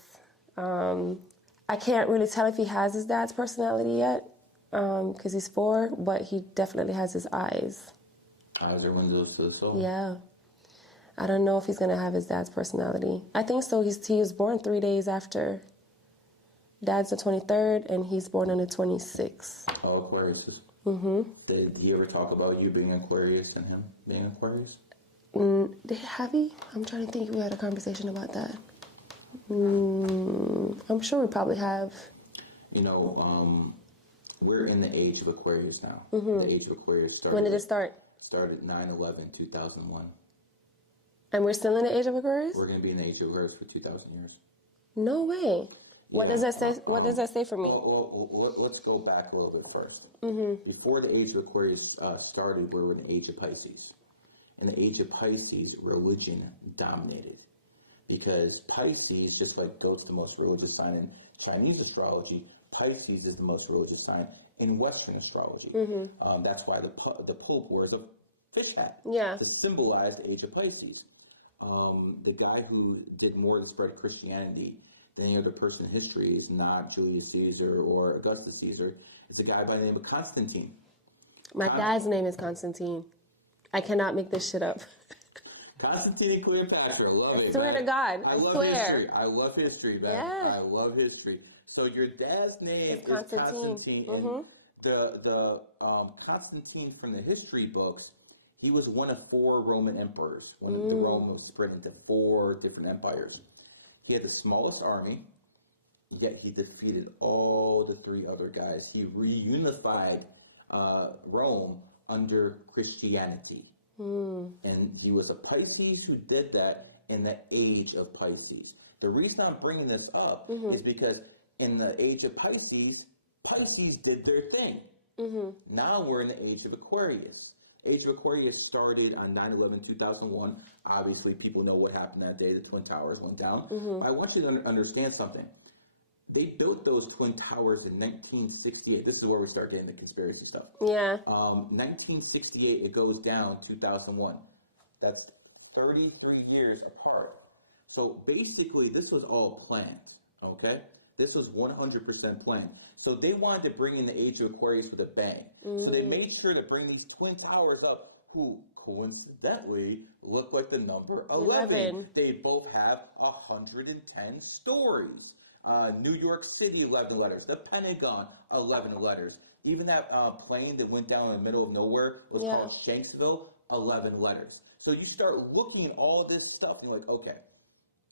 I can't really tell if he has his dad's personality yet because he's 4, but he definitely has his eyes. Eyes are windows to the soul. Yeah. I don't know if he's going to have his dad's personality. I think so. He was born 3 days after. Dad's the 23rd, and he's born on the 26th. Oh, Aquarius. Did he ever talk about you being Aquarius and him being Aquarius? Have he? I'm trying to think if we had a conversation about that. I'm sure we probably have. We're in the age of Aquarius now. The age of Aquarius started. When did it start? Started 9/11/2001. And we're still in the age of Aquarius? We're going to be in the age of Aquarius for 2,000 years. No way. What does that say? What does that say for me? Well, let's go back a little bit first. Before the age of Aquarius started, we were in the age of Pisces. In the age of Pisces, religion dominated. Because Pisces, just like goat's the most religious sign in Chinese astrology, Pisces is the most religious sign in Western astrology. That's why the Pope wears a fish hat to symbolize the age of Pisces. The guy who did more to spread Christianity than any other person in history is not Julius Caesar or Augustus Caesar. It's a guy by the name of Constantine. My dad's name is Constantine. I cannot make this shit up. Constantine and Cleopatra. Love it. I swear to God. I swear. History. I love history, man. Yeah. I love history. So your dad's name is Constantine. And the Constantine from the history books, he was one of 4 Roman emperors when the Rome was split into 4 different empires. He had the smallest army, yet he defeated all the 3 other guys. He reunified Rome under Christianity. And he was a Pisces who did that in the age of Pisces. The reason I'm bringing this up is because in the age of Pisces, Pisces did their thing. Now we're in the age of Aquarius. Age of Aquarius started on 9/11/2001. Obviously, people know what happened that day. The Twin Towers went down. I want you to understand something. They built those Twin Towers in 1968. This is where we start getting the conspiracy stuff. Yeah. 1968, it goes down 2001. That's 33 years apart. So basically, this was all planned, okay? This was 100% planned. So they wanted to bring in the age of Aquarius with a bang. So they made sure to bring these Twin Towers up, who coincidentally look like the number 11. They both have 110 stories. New York City, 11 letters. The Pentagon, 11 letters. Even that plane that went down in the middle of nowhere was called Shanksville, 11 letters. So you start looking at all this stuff, and you're like, okay,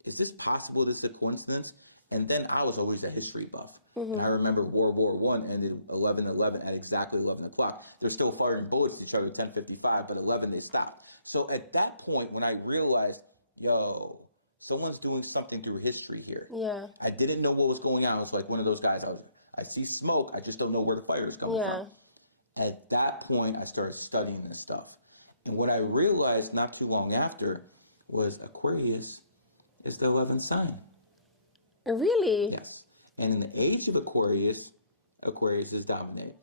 is this possible? This is a coincidence? And then I was always a history buff. And I remember World War I ended 11/11 at exactly 11 o'clock. They're still firing bullets at each other at 10:55, but 11 they stopped. So at that point, when I realized, yo, someone's doing something through history here. Yeah. I didn't know what was going on. I was like one of those guys. I see smoke. I just don't know where the fire is coming from. At that point, I started studying this stuff. And what I realized not too long after was Aquarius is the 11th sign. Really? Yes. And in the age of Aquarius, Aquarius is dominating.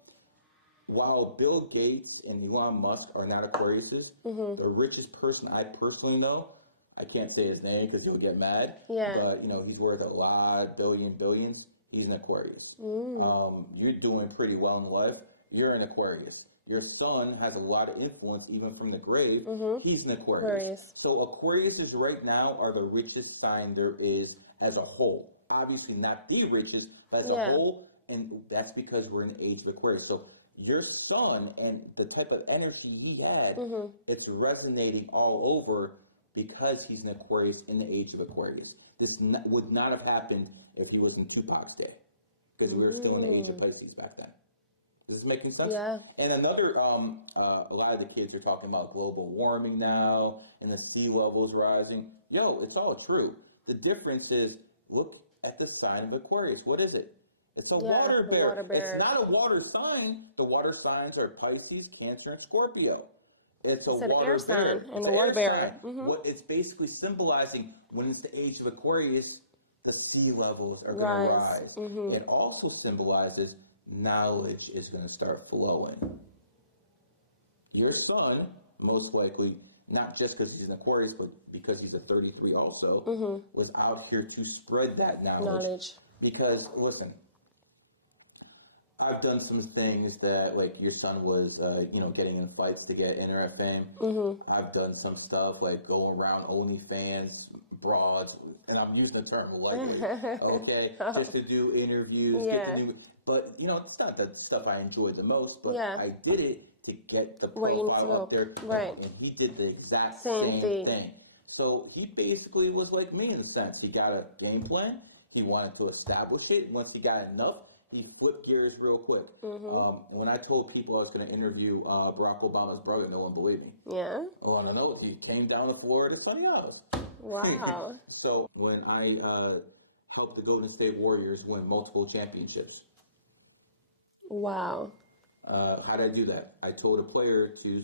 While Bill Gates and Elon Musk are not Aquariuses, the richest person I personally know, I can't say his name because he'll get mad. Yeah. But, he's worth a lot, billions. He's an Aquarius. You're doing pretty well in life. You're an Aquarius. Your son has a lot of influence, even from the grave. He's an Aquarius. So Aquariuses right now are the richest sign there is as a whole. Obviously not the richest, but as a whole. And that's because we're in the age of Aquarius. So your son and the type of energy he had, it's resonating all over because he's an Aquarius in the age of Aquarius. This would not have happened if he was in Tupac's day, because we were still in the age of Pisces back then. Is this making sense? Yeah. And another, a lot of the kids are talking about global warming now and the sea levels rising. It's all true. The difference is, look at the sign of Aquarius. What is it? It's a water bear. It's not a water sign. The water signs are Pisces, Cancer, and Scorpio. It's a water air sign bear. and a water bear. What it's basically symbolizing, when it's the age of Aquarius, the sea levels are going to rise. It also symbolizes knowledge is going to start flowing. Your son, most likely, not just because he's an Aquarius, but because he's a 33 also, was out here to spread that knowledge. Because, listen, I've done some things that, like, your son was, getting in fights to get internet fame. I've done some stuff like going around OnlyFans, broads, and I'm using the term lightly, okay, just to do interviews, get the new. But it's not the stuff I enjoyed the most. But I did it to get the profile up there, right? And he did the exact same thing. So he basically was like me in a sense. He got a game plan. He wanted to establish it. Once he got enough, he flipped gears real quick. When I told people I was going to interview Barack Obama's brother, no one believed me. Yeah. Oh, I don't know. He came down to Florida, Sunny Isles. Wow. So when I helped the Golden State Warriors win multiple championships. Wow. How did I do that? I told a player to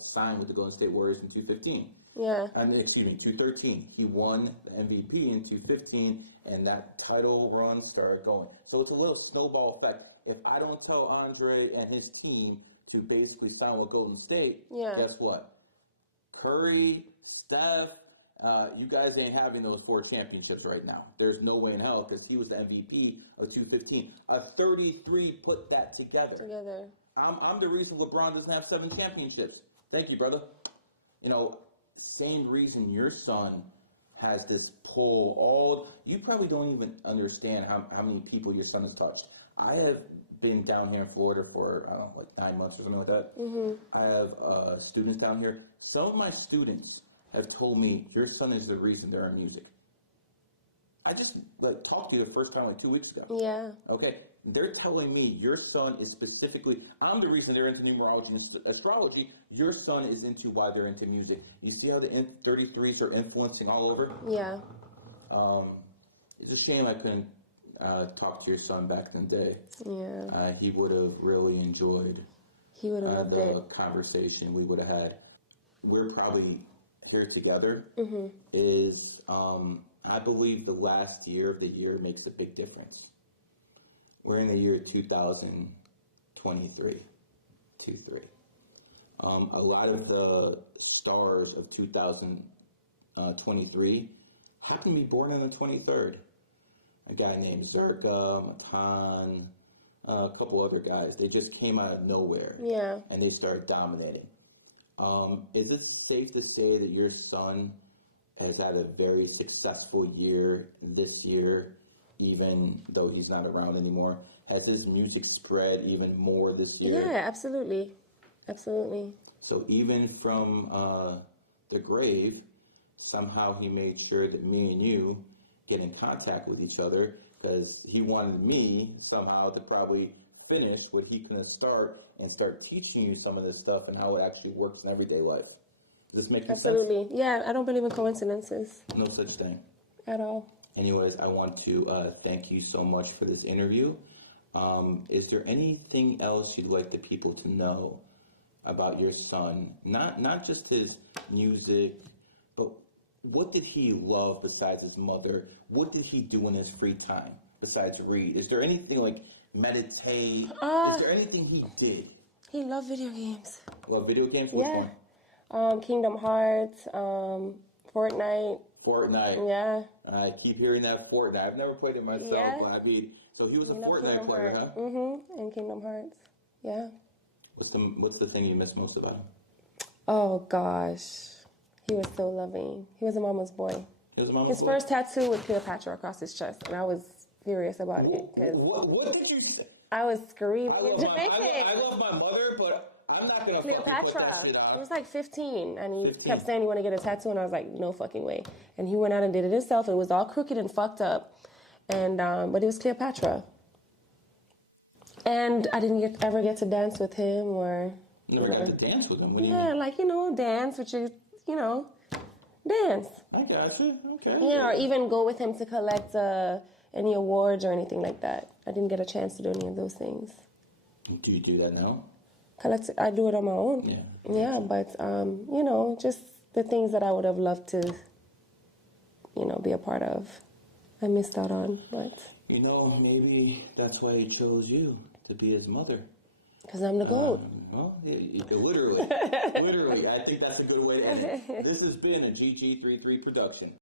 sign with the Golden State Warriors in 2015. Yeah. 2013. He won the MVP in 2015, and that title run started going. So it's a little snowball effect. If I don't tell Andre and his team to basically sign with Golden State, guess what? Curry, Steph, you guys ain't having those 4 championships right now. There's no way in hell, because he was the MVP of 2015. A 33 put that together. I'm the reason LeBron doesn't have 7 championships. Thank you, brother. Same reason your son has this pull. You probably don't even understand how many people your son has touched. I have been down here in Florida for, I don't know, like 9 months or something like that. I have students down here. Some of my students have told me your son is the reason they're in music. I just talked to you the first time 2 weeks ago. Yeah. Okay. They're telling me your son is specifically, I'm the reason they're into numerology and astrology. Your son is into why they're into music. You see how the 33s are influencing all over? Yeah. It's a shame I couldn't talk to your son back in the day. Yeah. He would have really enjoyed the conversation we would have had. We're probably here together is, I believe the last year of the year makes a big difference. We're in the year 2023. A lot of the stars of 2023 happen to be born on the 23rd. A guy named Zerka, Matan, a couple other guys. They just came out of nowhere. Yeah. And they started dominating. Is it safe to say that your son has had a very successful year this year, even though he's not around anymore? Has his music spread even more this year? Yeah, absolutely. Absolutely. So even from the grave, somehow he made sure that me and you get in contact with each other, because he wanted me somehow to probably finish what he couldn't start and start teaching you some of this stuff and how it actually works in everyday life. Does this make sense? Absolutely. Yeah, I don't believe in coincidences. No such thing. At all. Anyways, I want to thank you so much for this interview. Is there anything else you'd like the people to know about your son? Not just his music, but what did he love besides his mother? What did he do in his free time besides read? Is there anything like meditate? Is there anything he did? He loved video games. Love video games? Which Yeah. one? Kingdom Hearts, Fortnite. Fortnite. Yeah. I keep hearing that Fortnite. I've never played it myself, Yeah. but I mean, so he was a Fortnite player, huh? Mm-hmm. And Kingdom Hearts. Yeah. What's the thing you miss most about him? Oh gosh, he was so loving. He was a mama's boy. He was a mama's His boy? first tattoo was Cleopatra across his chest, and I was furious about it because What did you say? I was screaming in Jamaican. I love my mother, but I'm not gonna fucking put Cleopatra. that shit out. He was like 15, and he 15. kept saying he wanted to get a tattoo, and I was like, no fucking way. And he went out and did it himself. It was all crooked and fucked up, and but it was Cleopatra. And I didn't ever get to dance with him or. Never got to dance with him. What do you Yeah, mean? like dance with you, dance. I got you. Okay. Yeah, or even go with him to collect any awards or anything like that. I didn't get a chance to do any of those things. Do you do that now? I do it on my own. Yeah. Yeah, but just the things that I would have loved to, be a part of. I missed out on, but Maybe that's why he chose you to be his mother. because I'm the GOAT. Well, you could literally. I think that's a good way to end it. This has been a GG33 production.